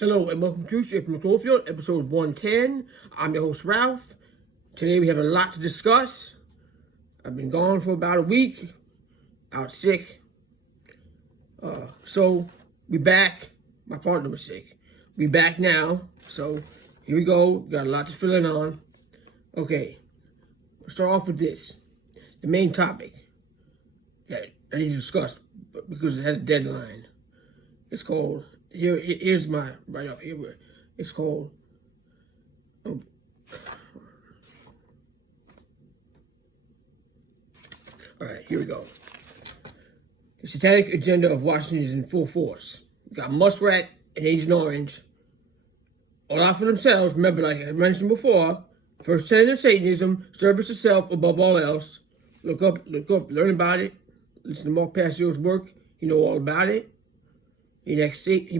Hello and welcome to Straight from Cloverfield, episode 110. I'm your host, Ralph. Today we have a lot to discuss. I've been gone for about a week, out sick. So we back. My partner was sick. We back now. So here we go. Got a lot to fill in on. Okay, let's start off with this. The main topic that I need to discuss because it had a deadline. It's called... Here's my right up here. It's called. All right, here we go. The satanic agenda of Washington is in full force. We got Muskrat and Agent Orange all out for themselves. Remember, like I mentioned before, first tenet of Satanism: service to self above all else. Look up, learn about it. Listen to Mark Passio's work. You know all about it. He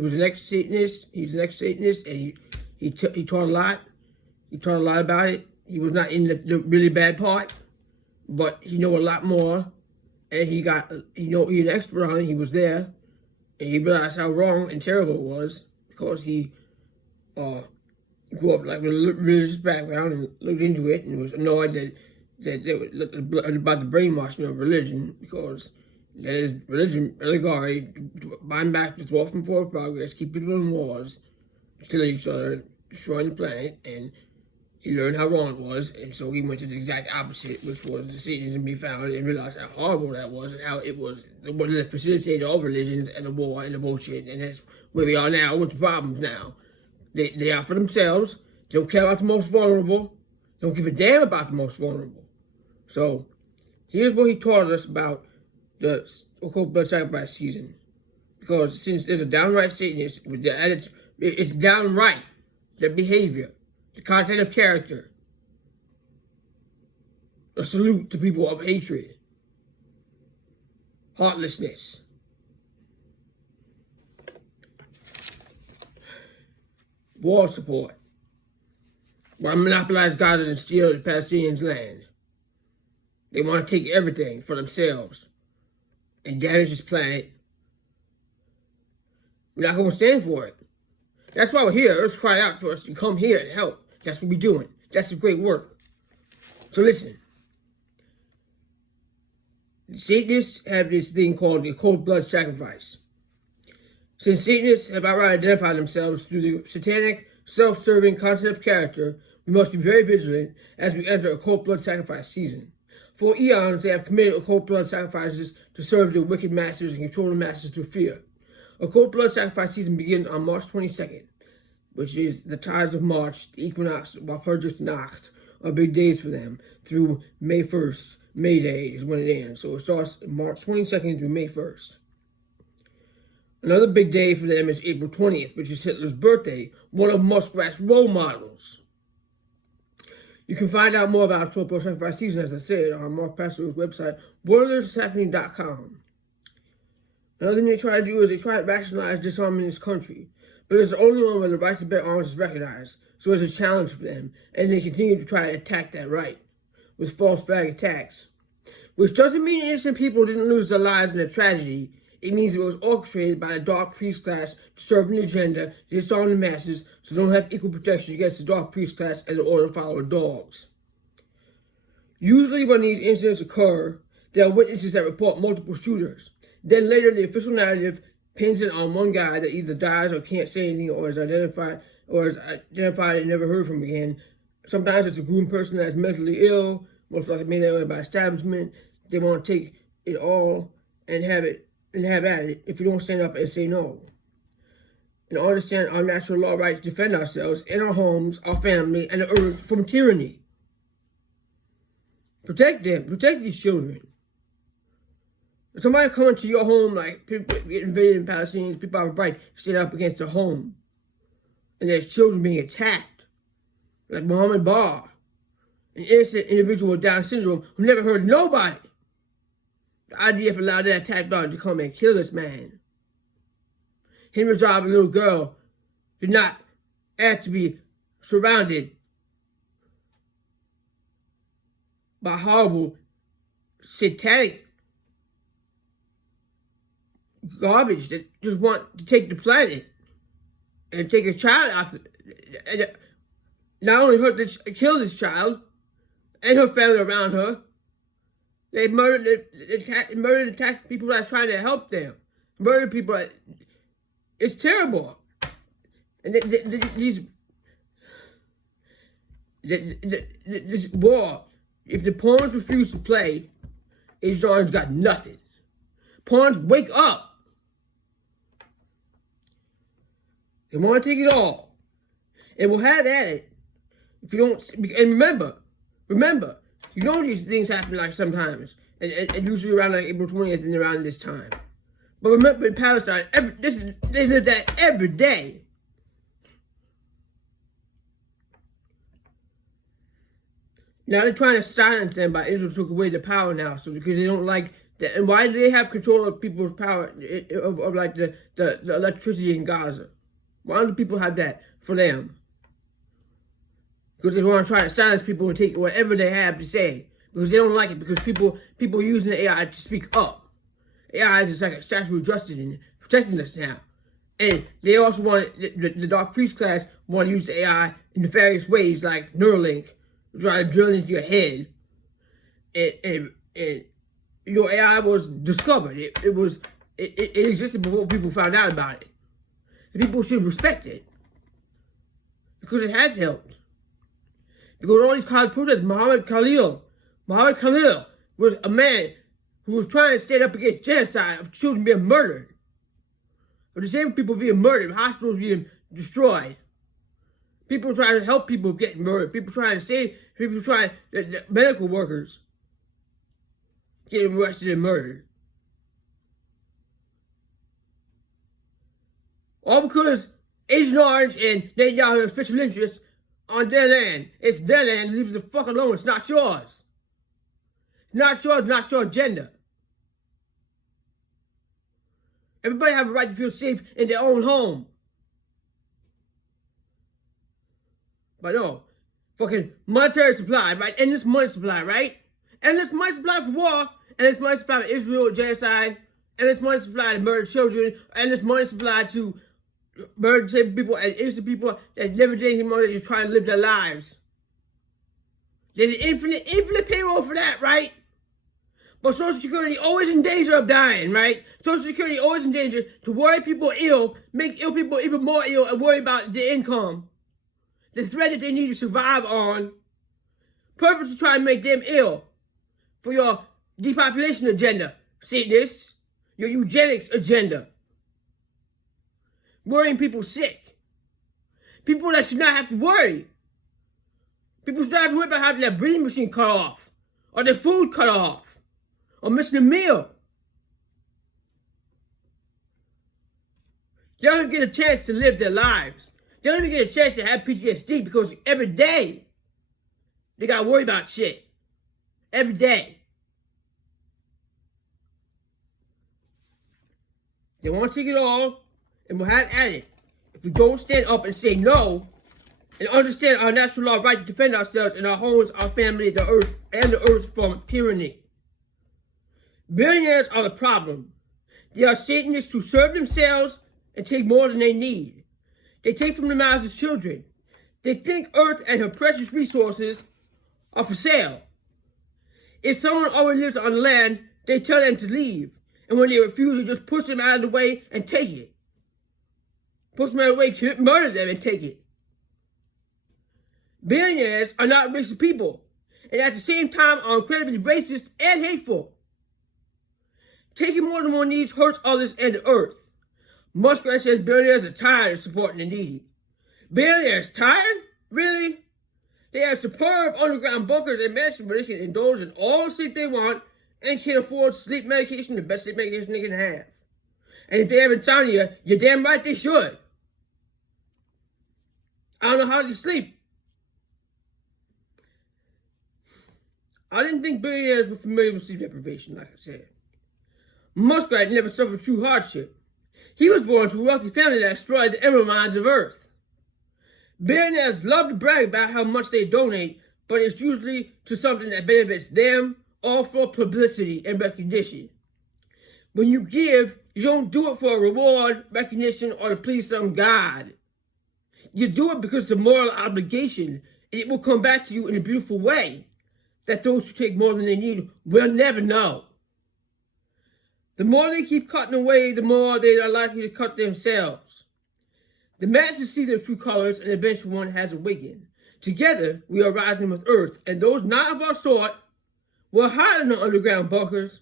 was an ex-Satanist. He's an ex-Satanist, and he taught a lot. He taught a lot about it. He was not in the really bad part, but he knew a lot more. And he's an expert on it. He was there, and he realized how wrong and terrible it was because he grew up like with a religious background and looked into it and was annoyed that they were about the brainwashing of religion because. That is religion, allegory, bind back the dwarf and forward progress, keep people in wars, kill each other, destroying the planet, and he learned how wrong it was, and so he went to the exact opposite, which was the Satanism he found, and realized how horrible that was, and how it was the one that facilitated all religions and the war and the bullshit, and that's where we are now with the problems now. They are for themselves, they don't care about the most vulnerable, they don't give a damn about the most vulnerable. So, here's what he taught us about the occult blood sacrifice season, because since there's a downright Satanist with the attitude, it's downright the behavior, the content of character, a salute to people of hatred, heartlessness, war support, want to monopolize Gaza and steal the Palestinians' land. They want to take everything for themselves and damage this planet. We're not going to stand for it. That's why we're here. Earth cry out for us to come here and help. That's what we're doing. That's the great work. So listen. The Satanists have this thing called the occult blood sacrifice. Since Satanists have outright identified themselves through the satanic, self-serving content of character, we must be very vigilant as we enter occult blood sacrifice season. For eons, they have committed occult blood sacrifices to serve their wicked masters and control the masses through fear. Occult blood sacrifice season begins on March 22nd, which is the tides of March, the equinox, Walpurgis Nacht, are big days for them, through May 1st. May Day is when it ends. So it starts March 22nd through May 1st. Another big day for them is April 20th, which is Hitler's birthday, one of Muskrat's role models. You can find out more about Occult Blood Sacrifice season, as I said, on Mark Pastor's website, boilershappening.com. Another thing they try to do is they try to rationalize disarming this country, but it's the only one where the right to bear arms is recognized, so it's a challenge for them, and they continue to try to attack that right with false flag attacks. Which doesn't mean innocent people didn't lose their lives in a tragedy. It means it was orchestrated by a dark priest class to serve an agenda to disarm the masses so they don't have equal protection against the dark priest class and the order follower dogs. Usually when these incidents occur, there are witnesses that report multiple shooters. Then later the official narrative pins it on one guy that either dies or can't say anything or is identified and never heard from again. Sometimes it's a groomed person that's mentally ill, most likely made that way by establishment. They want to take it all and have at it if we don't stand up and say no. And understand our natural law right to defend ourselves and our homes, our family, and the earth from tyranny. Protect them. Protect these children. If somebody coming to your home, like people get invaded in Palestinians, people have a right to stand up against their home. And there's children being attacked. Like Muhammad Bar, an innocent individual with Down syndrome who never hurt nobody. The IDF allowed that attack dog to come and kill this man. Him Rajab, a little girl, did not ask to be surrounded by horrible, satanic garbage that just want to take the planet. and take a child out, and not only kill this child and her family around her, they murdered and attacked people that are trying to help them. Murder people. It's terrible. And this war, if the pawns refuse to play, Israel's got nothing. Pawns, wake up. They want to take it all. And we'll have at it. If you don't, and remember, you know these things happen like sometimes, and usually around like April 20th and around this time. But remember, in Palestine, they live that every day. Now they're trying to silence them by Israel took away the power now, so because they don't like that. And why do they have control of people's power of like the electricity in Gaza? Why do people have that for them? Because they want to try to silence people and take whatever they have to say. Because they don't like it. Because people using the AI to speak up. AI is just like a statue of justice and protecting us now. And they also want, the Dark Priest class want to use the AI in nefarious ways like Neuralink, try to drill into your head. And your AI was discovered. It existed before people found out about it. And people should respect it. Because it has helped. Because all these college protesters, Muhammad Khalil was a man who was trying to stand up against genocide of children being murdered. Of disabled people being murdered, hospitals being destroyed. People trying to help people get murdered. People trying to save, the medical workers getting arrested and murdered. All because Agent Orange and Netanyahu have special interests on their land. It's their land. Leave the fuck alone. It's not yours. It's not yours. Not your agenda. Everybody have a right to feel safe in their own home. But no, fucking monetary supply, right? Endless money supply, right? Endless money supply for war. Endless money supply for Israel genocide. Endless money supply to murder children. Endless money supply to murder disabled people and innocent people that never did anything more than just trying to live their lives. There's an infinite payroll for that, right? But Social Security always in danger of dying, right? Social Security always in danger to worry people ill, make ill people even more ill, and worry about their income. The thread that they need to survive on, purposely try to make them ill for your depopulation agenda, Satanists, your eugenics agenda. Worrying people sick. People that should not have to worry. People should not have to worry about having their breathing machine cut off, or their food cut off, or missing a meal. They don't even get a chance to live their lives. They don't even get a chance to have PTSD because every day they got to worry about shit. Every day. They want to take it all, and we'll have at it. If we don't stand up and say no, and understand our natural law right to defend ourselves and our homes, our family, the earth from tyranny. Billionaires are the problem. They are Satanists who serve themselves and take more than they need. They take from the mouths of children. They think Earth and her precious resources are for sale. If someone already lives on land, they tell them to leave. And when they refuse, they just push them out of the way and take it. Push them out of the way, murder them and take it. Billionaires are not racist people, and at the same time are incredibly racist and hateful. Taking more than one needs hurts others and the earth. Muskrat says billionaires are tired of supporting the needy. Billionaires tired? Really? They have superb underground bunkers and mansions where they can indulge in all the sleep they want and can afford sleep medication, the best sleep medication they can have. And if they have insomnia, you're damn right they should. I don't know how they sleep. I didn't think billionaires were familiar with sleep deprivation, like I said. Muskrat never suffered true hardship. He was born to a wealthy family that exploited the emerald mines of Earth. Billionaires love to brag about how much they donate, but it's usually to something that benefits them, all for publicity and recognition. When you give, you don't do it for a reward, recognition, or to please some god. You do it because it's a moral obligation, and it will come back to you in a beautiful way that those who take more than they need will never know. The more they keep cutting away, the more they are likely to cut themselves. The masses see their true colors, and eventually one has awakened. Together, we are rising with earth, and those not of our sort will hide in the underground bunkers,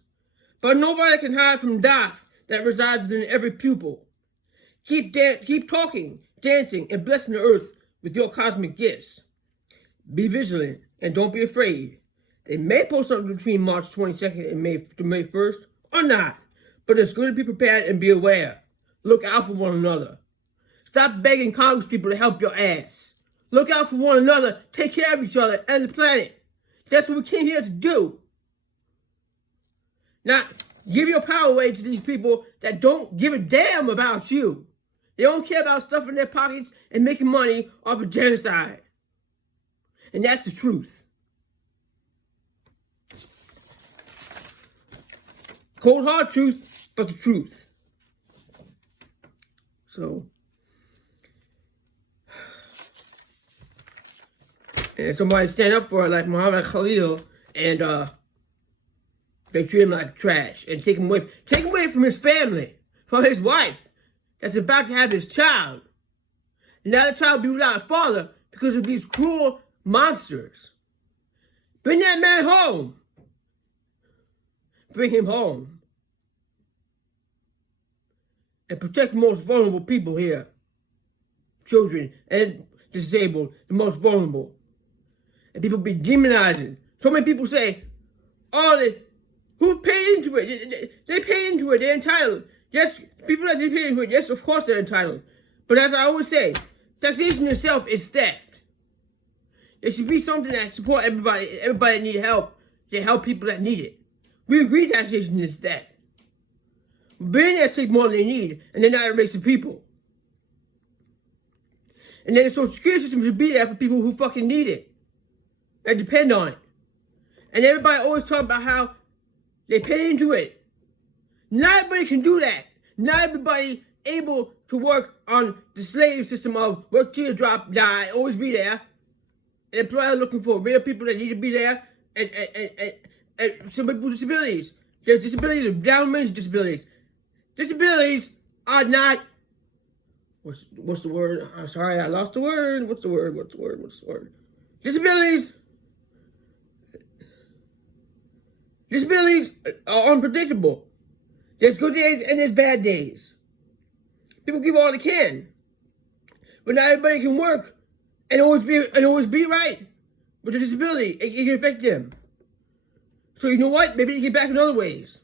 but nobody can hide from death that resides within every pupil. Keep talking, dancing, and blessing the earth with your cosmic gifts. Be vigilant, and don't be afraid. They may post something between March 22nd and May 1st, or not, but it's good to be prepared and be aware. Look out for one another. Stop begging Congress people to help your ass. Look out for one another, take care of each other and the planet. That's what we came here to do. Not give your power away to these people that don't give a damn about you. They don't care about stuffing their pockets and making money off of genocide. And that's the truth. Cold hard truth, but the truth. So, and somebody stand up for it like Muhammad Khalil, and they treat him like trash and take him away from his family, from his wife that's about to have his child. Now the child will be without a father because of these cruel monsters. Bring that man home. Bring him home. And protect the most vulnerable people here. Children and disabled, the most vulnerable. And people be demonizing. So many people say, oh, who paid into it? They pay into it, they're entitled. Yes, people that they pay into it, yes, of course they're entitled. But as I always say, taxation itself is theft. There should be something that support everybody that need help, to help people that need it. We agree taxation is theft. Billionaires take more than they need, and they're not erasing people. And then the social security system should be there for people who fucking need it, that depend on it. And everybody always talk about how they pay into it. Not everybody can do that. Not everybody able to work on the slave system of work till you drop, die, always be there. And employer looking for real people that need to be there, and some people with disabilities. There's disabilities, down men's disabilities. Disabilities are not, what's the word? I'm sorry, I lost the word. What's the word? Disabilities are unpredictable. There's good days and there's bad days. People give all they can. But not everybody can work and always be right with a disability. It can affect them. So you know what? Maybe they get back in other ways.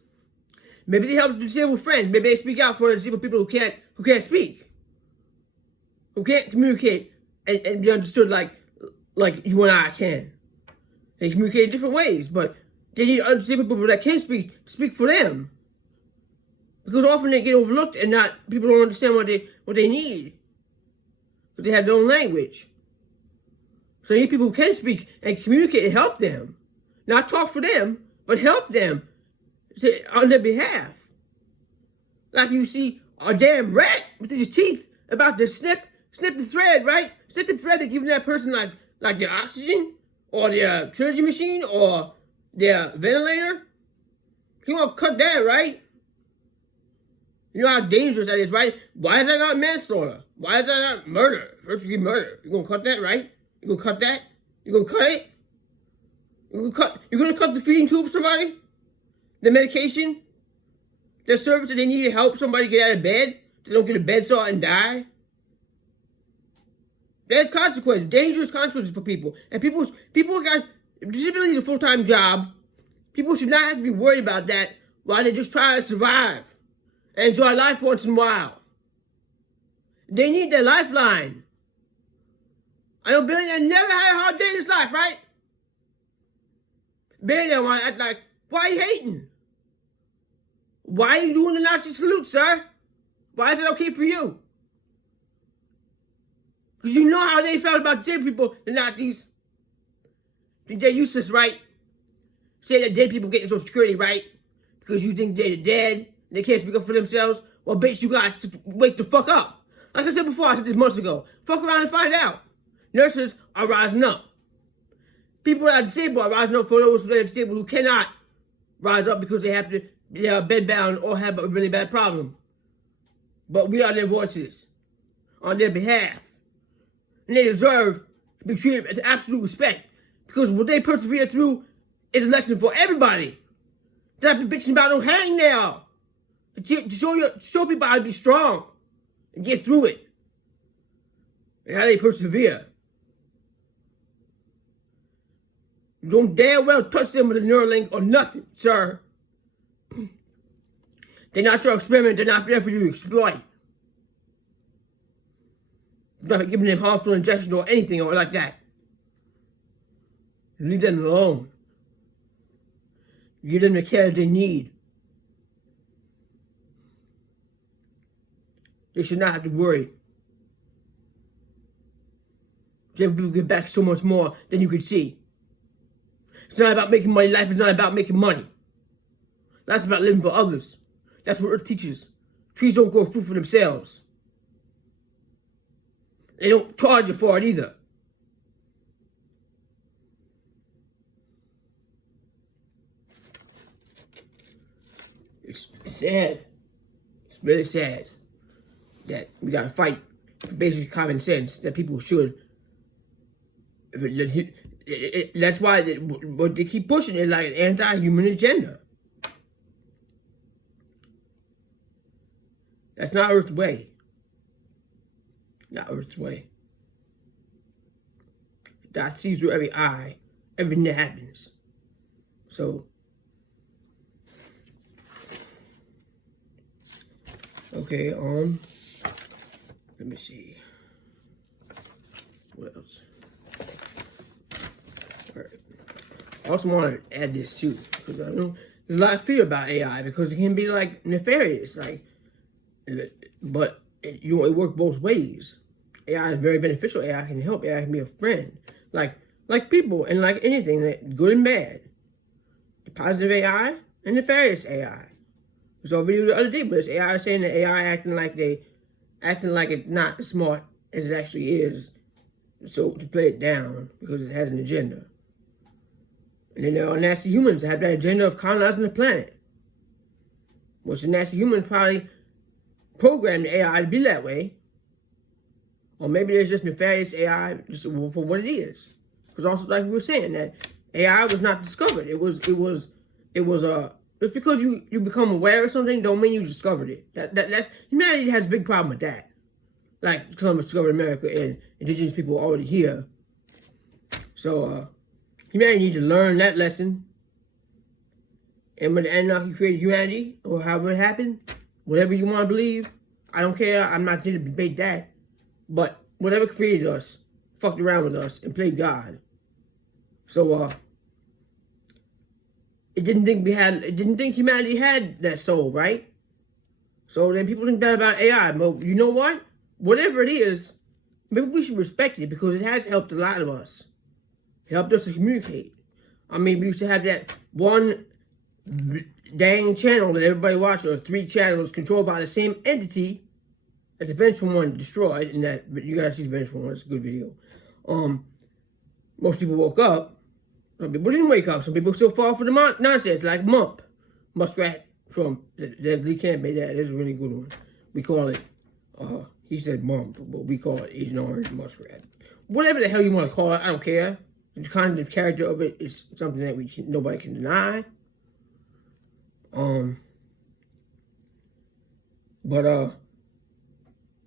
Maybe they help disabled friends. Maybe they speak out for disabled people who can't speak, who can't communicate and be understood like you and I can. They communicate in different ways, but they need disabled people that can speak for them. Because often they get overlooked and people don't understand what they need. But they have their own language. So they need people who can speak and communicate and help them. Not talk for them, but help them on their behalf. Like you see a damn rat with his teeth about to snip the thread, right? Snip the thread and give that person like their oxygen or their trilogy machine or their ventilator. You want to cut that, right? You know how dangerous that is, right? Why is that not manslaughter? Why is that not murder? First degree murder. You gonna cut that, right? You gonna cut that? You gonna cut it? You gonna cut the feeding tube for somebody? The medication? The service that they need to help somebody get out of bed? They don't get a bed sore and die? There's consequences, dangerous consequences for people. And people got disability is a full-time job. People should not have to be worried about that while they just try to survive and enjoy life once in a while. They need their lifeline. I know billionaire never had a hard day in his life, right? Billionaire want to act like, why are you hating? Why are you doing the Nazi salute, sir? Why is it okay for you? Because you know how they felt about dead people, the Nazis. Think they're useless, right? Say that dead people get Social Security, right? Because you think they're dead, and they can't speak up for themselves. Well, bitch, you guys wake the fuck up. Like I said before, I said this months ago. Fuck around and find out. Nurses are rising up. People that are disabled are rising up for those that are disabled who cannot rise up because they are bedbound or have a really bad problem. But we are their voices on their behalf. And they deserve to be treated with absolute respect. Because what they persevere through is a lesson for everybody. That I've been bitching about don't hang there. To show people how to be strong and get through it. And how they persevere. You don't dare well touch them with a Neuralink or nothing, sir. They're not your experiment. They're not there for you to exploit. You're not giving them harmful injections or anything or like that. You leave them alone. You give them the care they need. They should not have to worry. They will get back so much more than you can see. It's not about making money. Life is not about making money. Life's about living for others. That's what Earth teaches. Trees don't grow fruit for themselves. They don't charge you for it either. It's sad. It's really sad that we gotta fight for basic common sense that people should. That's why what they keep pushing is like an anti-human agenda. That's not Earth's way. Not Earth's way. God sees through every eye, everything that happens. So, okay, let me see. What else? All right. I also want to add this too, because I know there's a lot of fear about AI because it can be like nefarious, like, but it works both ways. AI is very beneficial. AI can help. AI can be a friend, like people, and like anything, that good and bad. The positive AI and nefarious AI. We saw a video the other day, but it's AI saying that AI acting like it's not as smart as it actually is, so to play it down because it has an agenda. And then there are nasty humans that have that agenda of colonizing the planet. Which the nasty humans probably programmed the AI to be that way. Or maybe there's just nefarious AI just for what it is. Because also, like we were saying, that AI was not discovered. Just because you become aware of something don't mean you discovered it. That's humanity has a big problem with that. Like Columbus discovered America and indigenous people are already here. So humanity need to learn that lesson. And when the Anunnaki created humanity, or however it happened, whatever you want to believe, I don't care. I'm not here to debate that. But whatever created us, fucked around with us and played God. So it didn't think humanity had that soul, right? So then people think that about AI. But you know what? Whatever it is, maybe we should respect it because it has helped a lot of us. It helped us to communicate. I mean, we used to have that one dang channel that everybody watched, or 3 channels controlled by the same entity as the vengeful one destroyed. And that, you guys see the vengeful one, it's a good video. Most people woke up. Some people didn't wake up. Some people still fall for the nonsense, like Muskrat from the Lee Camp made that. That's a really good one. We call it, he said Mump, but we call it Agent Orange Muskrat. Whatever the hell you want to call it, I don't care. The kind of character of it is something that nobody can deny.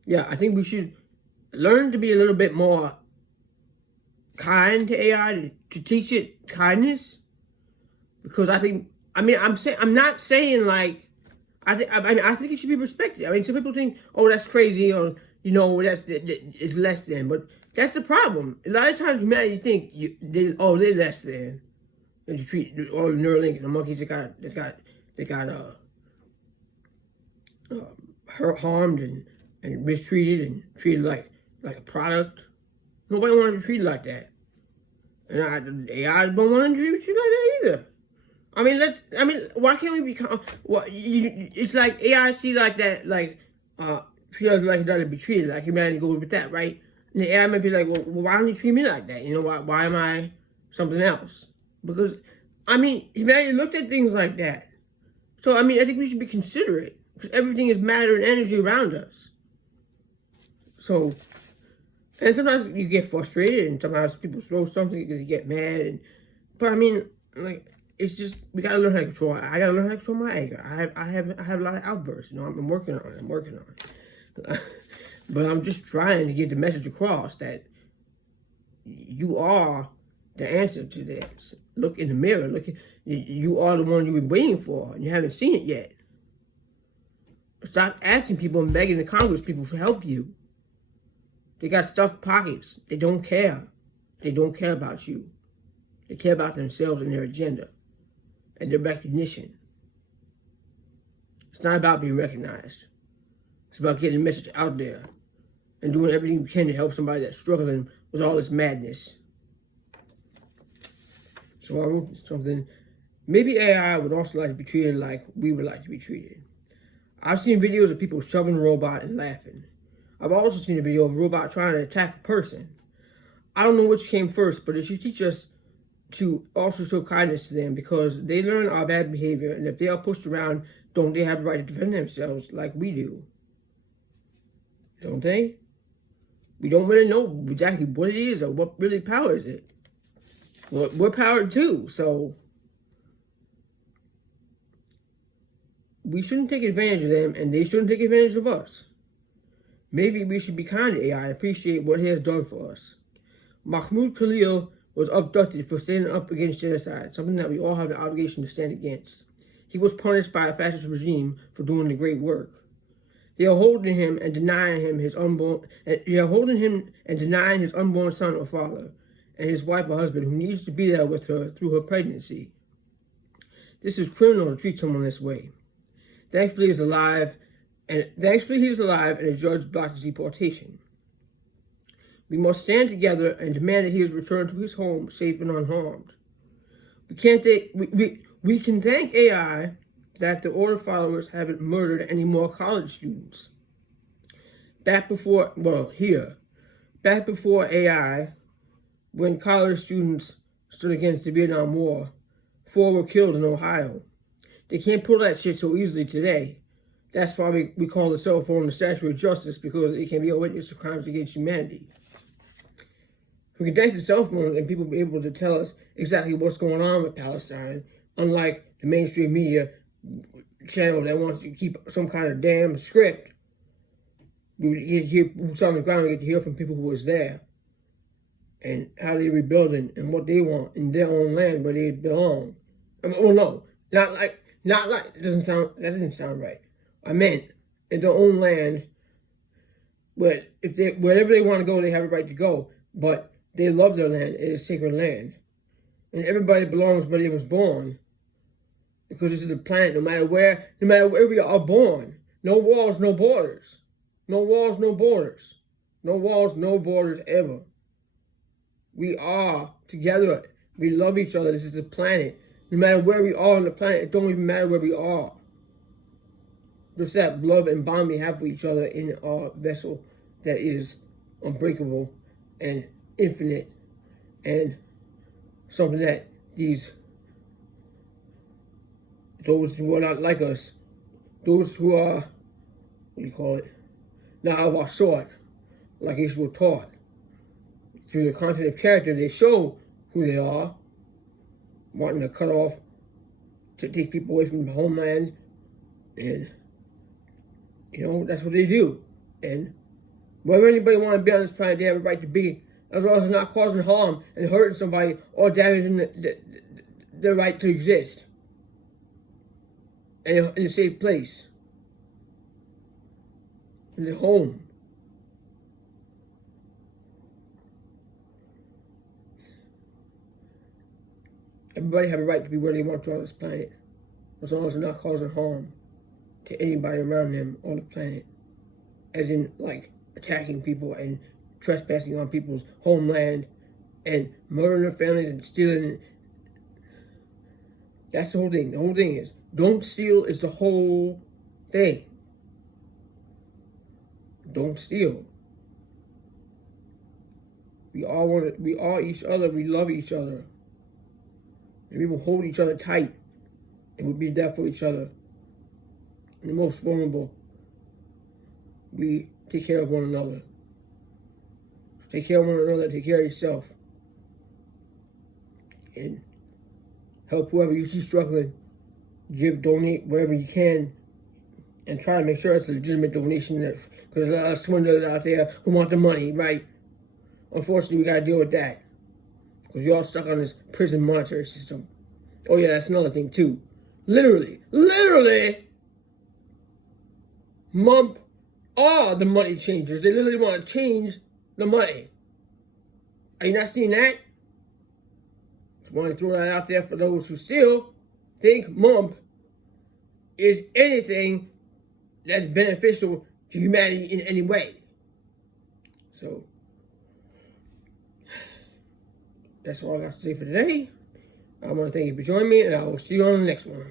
Yeah, I think we should learn to be a little bit more kind to AI, to teach it kindness, because I'm not saying like, I think it should be respected. I mean, some people think, oh, that's crazy, or it's less than, but that's the problem. A lot of times humanity think they're less than. And you treat all the Neuralink and the monkeys that got harmed and mistreated and treated like a product. Nobody wanted to be treated like that. And AI don't want to treat you like that either. why can't we become, it's like AI see like that, like, treat others like they're to be treated, like humanity goes with that, right? And the AI might be like, well, why don't you treat me like that? Why am I something else? Because, humanity looked at things like that. So, I think we should be considerate, because everything is matter and energy around us. So, and sometimes you get frustrated, and sometimes people throw something because you get mad. But it's just, we gotta learn how to control it. I gotta learn how to control my anger. I have a lot of outbursts. I'm working on it. But I'm just trying to get the message across that you are the answer to this. Look in the mirror. You are the one you've been waiting for, and you haven't seen it yet. Stop asking people and begging the Congress people for help you. They got stuffed pockets. They don't care. They don't care about you. They care about themselves and their agenda and their recognition. It's not about being recognized. It's about getting the message out there and doing everything we can to help somebody that's struggling with all this madness. So I wrote something. Maybe AI would also like to be treated like we would like to be treated. I've seen videos of people shoving a robot and laughing. I've also seen a video of a robot trying to attack a person. I don't know which came first, but it should teach us to also show kindness to them, because they learn our bad behavior, and if they are pushed around, don't they have the right to defend themselves like we do? Don't they? We don't really know exactly what it is or what really powers it. Well, we're powered too, so we shouldn't take advantage of them, and they shouldn't take advantage of us. Maybe we should be kind to AI and appreciate what it has done for us. Mahmoud Khalil was abducted for standing up against genocide, something that we all have the obligation to stand against. He was punished by a fascist regime for doing the great work. They are holding him and denying him his unborn. They are holding him and denying his unborn son or father, and his wife or husband, who needs to be there with her through her pregnancy. This is criminal to treat someone this way. Thankfully, he's alive, and a judge blocked his deportation. We must stand together and demand that he is returned to his home safe and unharmed. We can thank AI that the order followers haven't murdered any more college students. Back before AI, when college students stood against the Vietnam War, 4 were killed in Ohio. They can't pull that shit so easily today. That's why we call the cell phone the statue of justice, because it can be a witness to crimes against humanity. We can thank the cell phone and people be able to tell us exactly what's going on with Palestine, unlike the mainstream media channel that wants to keep some kind of damn script. We get to hear boots on the ground, we get to hear from people who was there and how they're rebuilding and what they want in their own land where they belong. That doesn't sound right. I meant in their own land, where wherever they want to go, they have a right to go. But they love their land; it is sacred land, and everybody belongs where they was born, because this is the planet. No matter where we are born, no walls, no borders, no walls, no borders, no walls, no borders ever. We are together. We love each other. This is the planet. No matter where we are on the planet, it don't even matter where we are. Just that love and bond we have for each other in our vessel that is unbreakable and infinite, and something that those who are not like us, those who are, not of our sort, like Israel taught, through the content of character, they show who they are, wanting to cut off, to take people away from the homeland, and that's what they do. And wherever anybody want to be on this planet, they have a right to be, as long as they're not causing harm and hurting somebody or damaging their right to exist in a safe place, in their home. Everybody have a right to be where they want to on this planet, as long as they're not causing harm to anybody around them on the planet, as in attacking people and trespassing on people's homeland and murdering their families and stealing. That's the whole thing. The whole thing is, don't steal is the whole thing. Don't steal. We all each other, we love each other. And we will hold each other tight. And we'll be there for each other. And the most vulnerable, we take care of one another. Take care of one another, take care of yourself. And help whoever you see struggling. Give, donate wherever you can. And try to make sure it's a legitimate donation. Because there's a lot of swindlers out there who want the money, right? Unfortunately, we got to deal with that. Because we're all stuck on this prison monetary system. Oh yeah, that's another thing too. Literally, mump all the money changers. They literally want to change the money. Are you not seeing that? Just want to throw that out there for those who still think mump is anything that's beneficial to humanity in any way. So, that's all I got to say for today. I want to thank you for joining me, and I will see you on the next one.